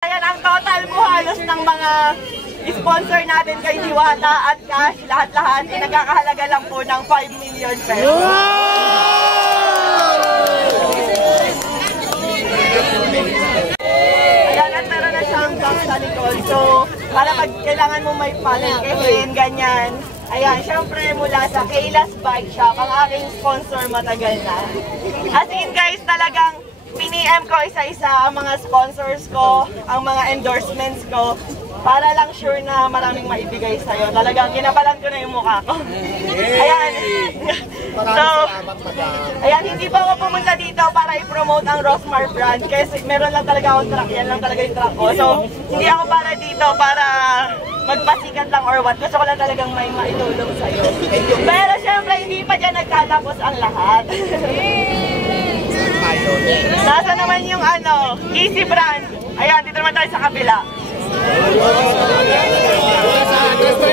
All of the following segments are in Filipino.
Ayan ang total po halos ng mga sponsor natin kay Diwata at cash, lahat-lahat ay nagkakahalaga lang po ng 5 million pesos. Ayan, at meron na siyang box sa likod. So, para pag kailangan mo may palengkehin, ganyan. Ayan, syempre mula sa Kayla's Bike Shop, ang aking sponsor matagal na. As in guys, talagang piniem ko isa-isa ang mga sponsors ko, ang mga endorsements ko, para lang sure na maraming maibigay sa'yo. Talagang kinabalan ko na yung mukha ko. Ayan. So, ayan, hindi pa ako pumunta dito para i-promote ang Rosmar brand kasi meron lang talaga akong truck, yan lang talaga yung truck ko. So, hindi ako para dito para magpasikat lang or what. Gusto ko lang talagang may maitulong sa'yo. Pero syempre, hindi pa dyan nagtatapos ang lahat. Nasa naman yung Easy brand. Ayan, dito naman tayo sa kabila.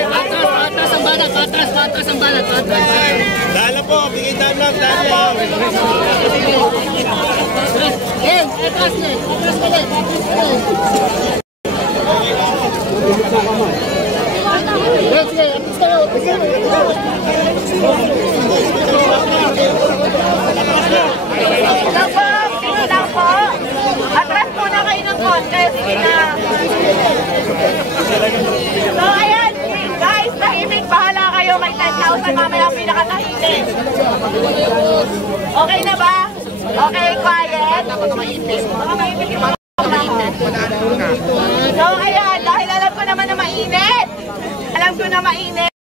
Patras ang balat, patras ang balat, patras. Dala po, bigyan lang, dala. Eh, patras na, patras ka lang, patras ka lang. Let's go, Atras muna kayo ng konti. Sige na. So, ayan. Guys, tahimik. Bahala kayo. May 10,000 mamaya ang pinakatahimik. Okay na ba? Okay, quiet. Baka maipit yung mga So, ayan. Dahil alam ko naman na mainit. Alam ko na mainit.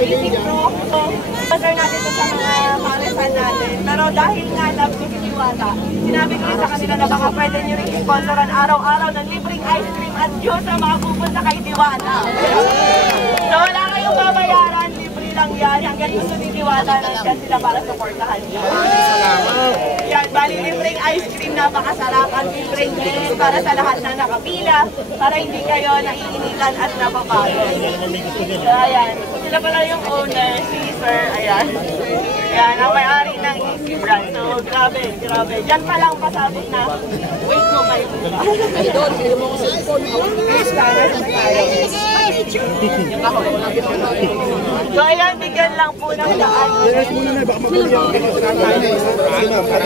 Basic proof. So, pasar natin ito sa mga pangresan natin. Pero dahil nga love ko si Diwata, sinabi ko rin sa kanila na baka pwede nyo rin sponsoran araw-araw ng libreng ice cream at juice sa mga pupunta kay Diwata. So, wala kayong babayaran. Libre lang yan. Hanggang gusto ni Diwata nandiyan sila para supportahan niya. Yan, bali libreng ice cream, napakasarap at libreng drinks para sa lahat na nakapila para hindi kayo naiinitan at napapagod. So, ayan. Sila pala yung owner, si Sir, ayan. Ayan, ang may-ari ng Easy brand. So, grabe, grabe. Diyan pa lang pasabot na. Wait mo kayo. Idol, hindi mo ko sa phone. Please, tayo. So, ayan, bigyan lang po ng daan. Ayos muna na, baka magulihan.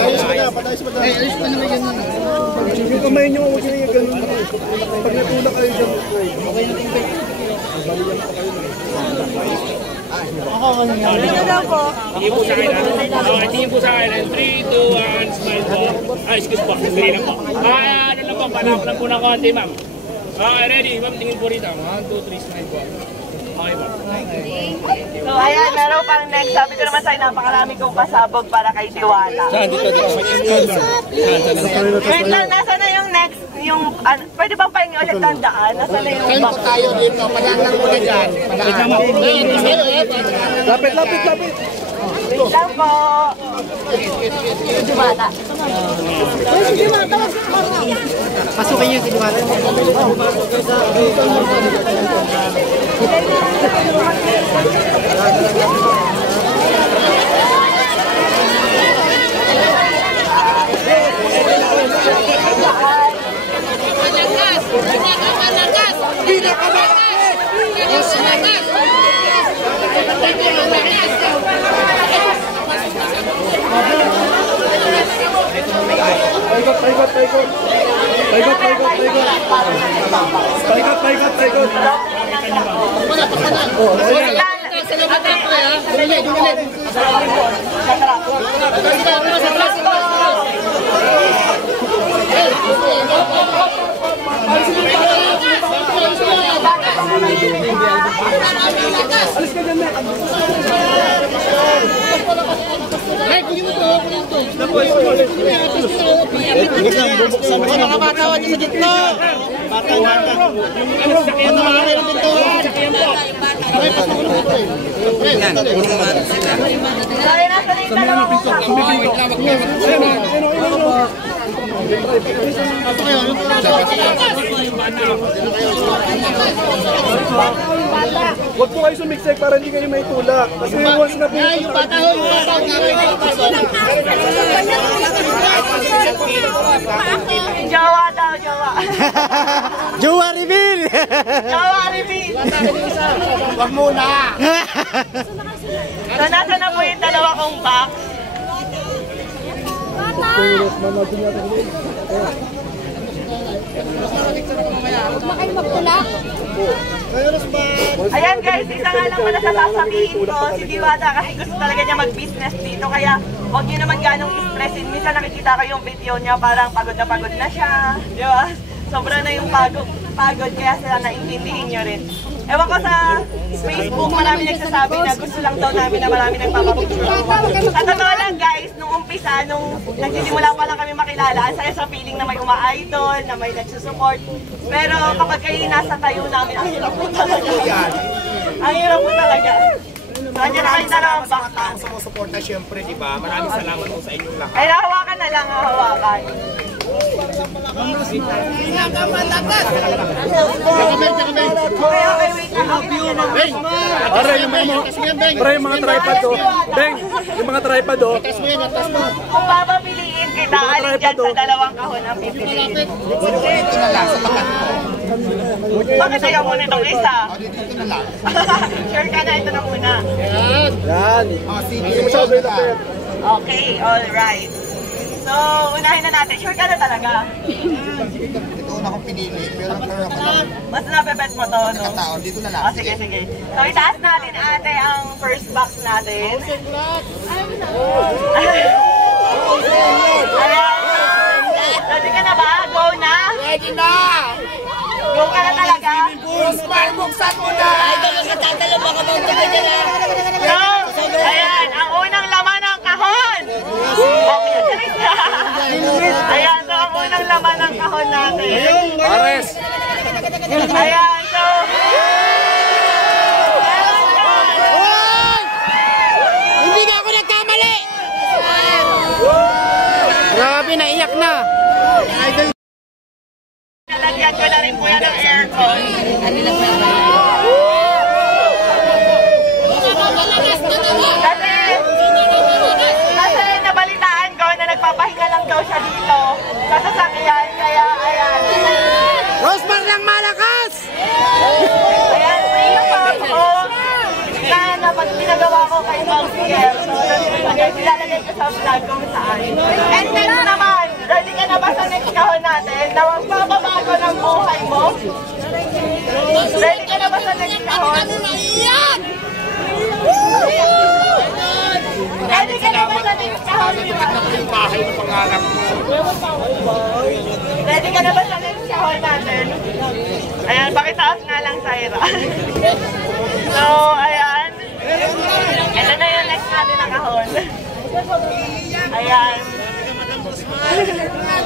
Ayos pa naman yan. Yung kamay nyo, huwag nyo yung ganun. Pag natulak kayo dyan, okay natin kayo. Ano daw po? Tingin po sa akin. Tingin po sa akin. 3, 2, 1, smile po. Excuse po. Hindi lang po. Ano lang po. Panak lang po ng konti, ma'am. Ready? Ma'am, tingin po rito. 1, 2, 3, smile po. Okay po. So, ayan, meron pang next. Sabi ko naman sa'yo, napakarami kong pasabog para kay Diwata. Saan? Dito. Wait lang, nasa na yung next? Pwede bang pahingi ulit ng daan? Nasa na yung Kain po tayo dito, palang lang muna dyan. Lapit. Wait lang po. Diwata. Pasukin niyo si Diwata. Mga bata sa gitna. Bata. Ano mga kayo ng pintuan? Okay, pasok na ito eh. Yan, una naman sila. Sorry, nasa na yung dalawang usap. Huwag po kayo sumiksik para hindi kayo may tulak. Kasi once na po... Yung bata ho, yung bata. Jowa daw, jowa. Jowa reveal! Jowa reveal. Wag muna. So, nasa na po yung dalawa kong box? Ayan guys, isa nga lang muna sa sasabihin ko, si Diwata kasi gusto talaga niya mag-business dito, kaya huwag niyo naman ganong i-stressin. Minsan nakikita ko yung video niya, parang pagod na siya, di ba? Sobra na yung pagod, kaya sila naintindihin niyo rin. Ewan ko sa Facebook, marami nagsasabi na gusto lang daw namin na marami nagpapapicture. Sa totoo lang guys, nung umpisa, nung nagsisimula pa lang kami makilala, ang saya sa feeling na may uma-idol, na may nagsusupport. Pero kapag kayo nasa tayo namin, ang hirap po talaga. Ang hirap po talaga. Nandiyan na kayo dalawang bakta. Sumusuporta syempre, di ba? Maraming salamat po sa inyong lahat. Ay, hawakan na lang, hawakan. Okay, wait lang. Para yung mga tripod do. Beng, yung mga tripod do. Kung papapiliin kita, alin dyan sa dalawang kahon ang pipiliin. Dito na lang, sa tapat ko. Bakit ayaw mo nitong isa? Dito na lang. Sure ka na, ito na muna. Yan. Sige, Okay, alright. So, unahin na natin. Sure ka na talaga. ito una kong pinili. Pero ako na. Mas nabebet mo to, no? Kataon, dito na lang. Oh, sige. So, itaas natin ate ang first box natin. Ayan. Ready ka na ba? Go na? Ready na! Go ka na talaga? Smile, buksan mo na! So, ayan. Ang unang laman ng kahon. Okay, ayan. So, ang unang laman ng kahon natin. Pares. Ayan. So, Hindi na ako nagkamali! Grabe, naiyak na! nalagyan ko na rin po yan ng aircon. Kasi nabalitaan ko na nagpapahinga lang daw siya dito sa sasakyan, kaya ayan. Rosmar ng malakas! Ayan, free pop o na pag pinagawa ko kay Mang Pierre. So, ilalagay ko sa vlog kung saan. And next naman, ready ka na ba sa next kahon natin na magpapabago ng buhay mo? Ready ka na ba sa next kahon? Ready ka na ba sa next kahon? Yung bahay ng pangarap mo. Ready ka na ba sa next kahon natin? Ayan, pakitaas nga lang, Syra. So, ayan. Ito na yung next natin na kahon. Ayan.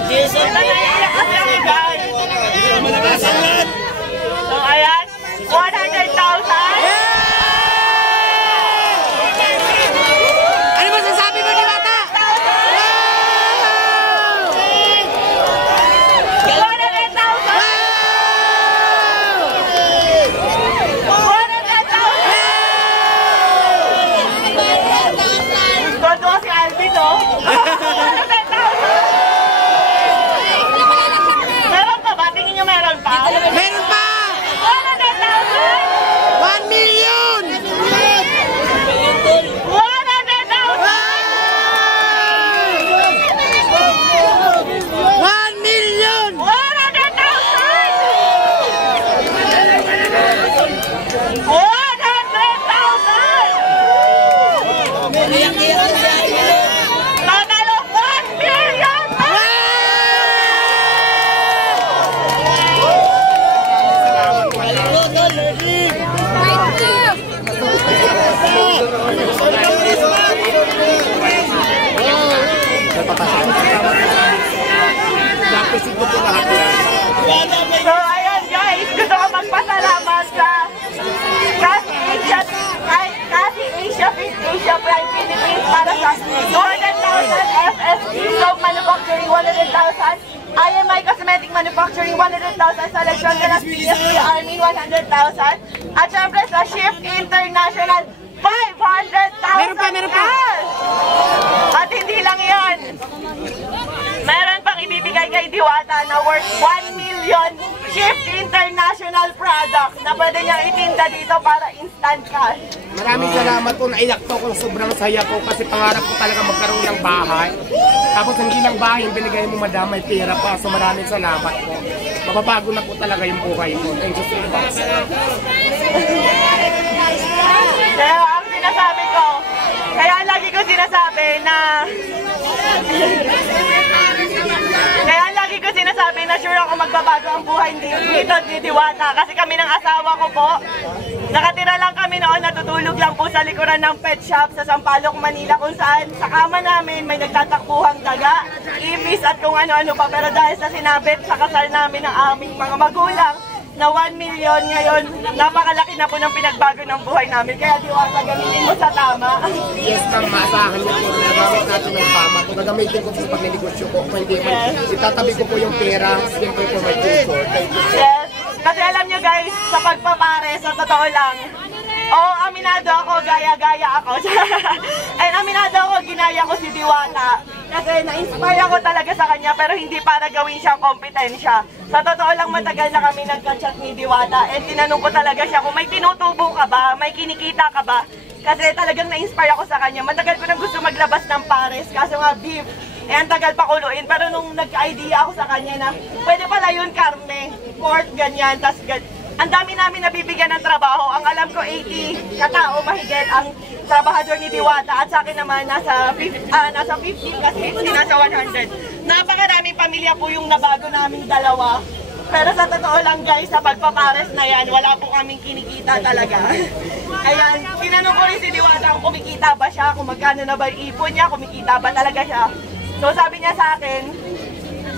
Ito na iiyak kasi ako, guys. So, ayan. 100,000. Ano masasabi mo, Diwata? 100,000! Todo si Alvin, no? 100,000! Meron pa ba? Tingin nyo meron pa? Meron pa! 100,000! 1 million! 1 million! 100,000! So, ayan guys, gusto ko magpasalamat sa Kasi Asia Prime Philippines para sa 200,000 FSP Soap Manufacturing, 100,000 Manufacturing 100,000, sa Electronic PSP Army 100,000, at syempre sa Shift International 500,000. Meron pa. At hindi lang yan. Meron pang ibibigay kay Diwata na worth 1 million Shift International products na pwede niyang itinda dito para instant cash. Maraming salamat po, naiyak po kung sobrang saya po kasi pangarap ko talaga magkaroon ng bahay. Tapos hindi lang bahay, yung binigay mo madam, may pera pa. So maraming salamat po. Mapapago na po talaga yung buhay ko. Thank you so much. Kaya ang sinasabi ko, kaya lagi ko sinasabi na sure ako magbabago ang buhay dito ni Diwata. Kasi kami ng asawa ko po, nakatira lang kami noon, natutulog lang po sa likuran ng pet shop sa Sampaloc, Manila, kung saan sa kama namin may nagtatakbuhang daga, ibis at kung ano-ano pa. Pero dahil sa sinabit sa kasal namin ng aming mga magulang, na 1 million ngayon, napakalaki na po ng pinagbago ng buhay namin. Kaya Diwata, gamitin mo sa tama. Yes, ma'am, maasahan niyo po. Nagamit natin ng tama. Kung nagamitin ko sa pagnegosyo ko, kung hindi mo, itatabi ko po yung pera, siyempre po may future. Thank you. Yes. Kasi alam nyo guys, sa pagpapare, sa totoo lang, aminado ako, gaya-gaya ako. Ay, aminado ako, ginaya ko si Diwata. Kasi na-inspire ako talaga sa kanya, pero hindi para gawin siyang kompetensya. Sa totoo lang, matagal na kami nagka-chat ni Diwata. And tinanong ko talaga siya kung may tinutubo ka ba, may kinikita ka ba. Kasi talagang na-inspire ako sa kanya. Matagal ko nang gusto maglabas ng pares, kaso nga beef. Eh, ang tagal pa kuluin. Pero nung nagka-idea ako sa kanya na, pwede pala yun, karne, pork, ganyan, tas ang dami namin nabibigyan ng trabaho. Ang alam ko, 80 katao mahigit ang trabahador ni Diwata. At sa akin naman, nasa 50 kasi 50, nasa 100. Napakaraming pamilya po yung nabago naming dalawa. Pero sa totoo lang guys, sa pagpapares na yan, wala po kaming kinikita talaga. Ayan, tinanong ko rin si Diwata kung kumikita ba siya, kung magkano na ba yung ipon niya, kumikita ba talaga siya. So sabi niya sa akin,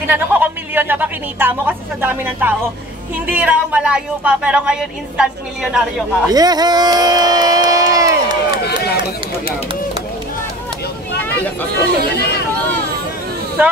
tinanong ko kung milyon na ba kinita mo kasi sa dami ng tao. Hindi raw, malayo pa, pero ngayon instant milyonaryo ka. Yehey! Salamat po, madam. So,